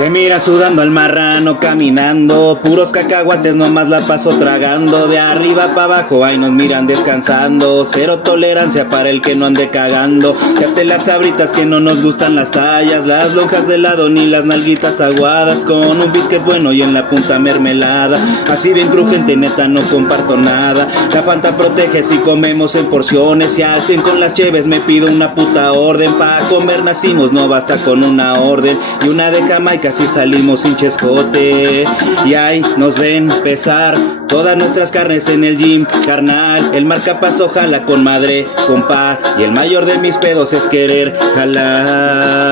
Se mira sudando al marrano caminando, puros cacahuates nomás la paso tragando. De arriba para abajo ahí nos miran descansando, cero tolerancia para el que no ande cagando. Fíjate las sabritas que no nos gustan las tallas, las lonjas de lado ni las nalguitas aguadas, con un biscuit bueno y en la punta mermelada. Así bien crujente neta no comparto nada. La Fanta protege si comemos en porciones, y al 100 con las cheves me pido una puta orden. Pa' comer nacimos, no basta con una orden y una de Jamaica si salimos sin chescote. Y ahí nos ven pesar todas nuestras carnes en el gym, carnal. El marcapaso jala con madre, compa, y el mayor de mis pedos es querer jalar.